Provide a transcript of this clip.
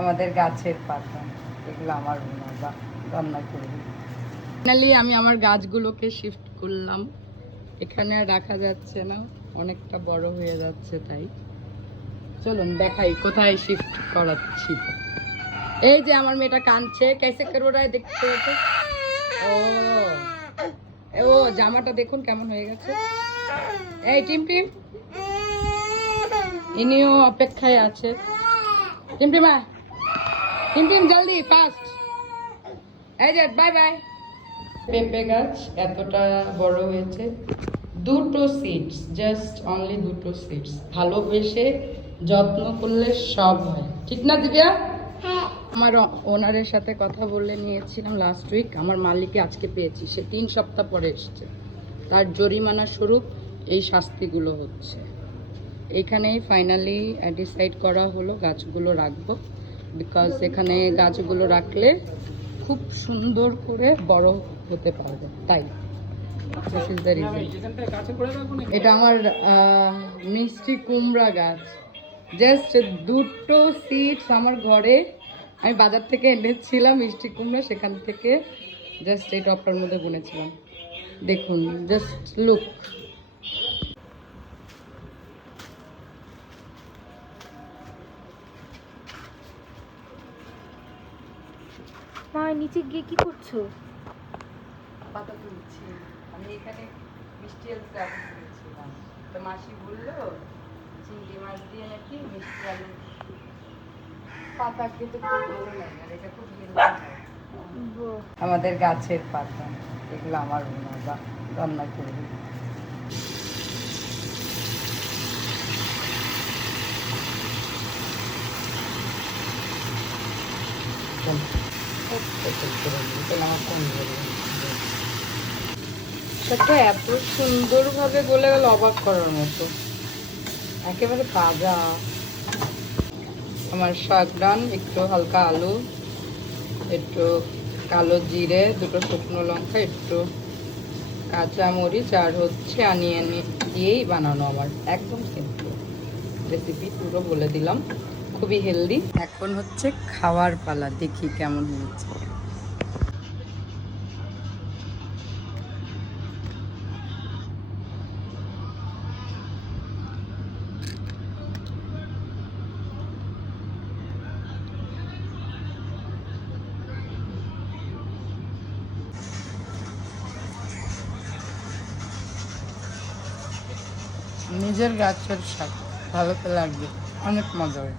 আমাদের গাছের পাতা, এগুলো আমার বাবা রান্না করবে। ফাইনালি আমি আমার গাছগুলোকে শিফট করলাম, এখানে আর রাখা যাচ্ছে না, অনেকটা বড় হয়ে যাচ্ছে, তাই চলুন দেখাই কোথায় শিফট করাচ্ছি। এই যে আমার মেয়েটা কাঁদছে, कैसे कर रहा है দেখতে হতো। ও জামাটা দেখুন কেমন হয়ে গেছে। এই টিমটিম, ইনিও অপেক্ষায় আছে। টিমটিমা, টিমটিম জলদি ফাস্ট। এই যে বাই বাই। পেঁপে গাছ এতটা বড় হয়েছে, দুটো সিডস, জাস্ট অনলি দুটো সিডস। ভালোবেসে যত্ন করলে সব হয়, ঠিক না দিব্যা? আমার ওনারের সাথে কথা বলে নিয়েছিলাম লাস্ট উইক। আমার মালিককে আজকে পেয়েছি, সে 3 সপ্তাহ পরে এসছে। তার জরিমানা স্বরূপ এই শাস্তিগুলো হচ্ছে। এইখানেই ফাইনালি ডিসাইড করা হলো গাছগুলো রাখবো, বিকজ এখানে গাছগুলো রাখলে খুব সুন্দর করে বড় হতে পারবে, তাই দিস ইজ দ্য রিজন। এটা আমার মিষ্টি কুমড়া গাছ, জাস্ট দুটো সিডস আমার ঘরে আমি বাজার থেকে এনেছিলাম মিষ্টি কুমড়া, সেখান থেকে জাস্ট এই টপটার মধ্যে বুনেছিলাম। দেখুন, জাস্ট লুক। মা নিচে গিয়ে কি করছো? পাতা তুলছি। আমি এখানে মিষ্টি আলু গাছ করেছিলাম, তো মাসি বললো চিংড়ি মাছ দিয়ে নাকি মিষ্টি আলু পাতা খেতে খুব ভালো লাগে, আর এটা খুব হেলদি। আমাদের গাছের পাতা, এগুলো আমার বাবা রান্না করবে। সেটা এত সুন্দরভাবে গলে গেল, অবাক করার মতো, একেবারে তাজা। আমার শাক ডান, একটু হালকা আলু, একটু কালো জিরে, দুটো শুকনো লঙ্কা, একটু কাঁচা মরিচ, আর হচ্ছে অনিয়ন দিয়েই বানানো আমার, একদম সিম্পল রেসিপি, পুরো বলে দিলাম, খুবই হেলদি। এখন হচ্ছে খাওয়ার পালা, দেখি কেমন হয়েছে। নিজের গাছের শাক ভালো তো লাগবে, অনেক মজা হয়।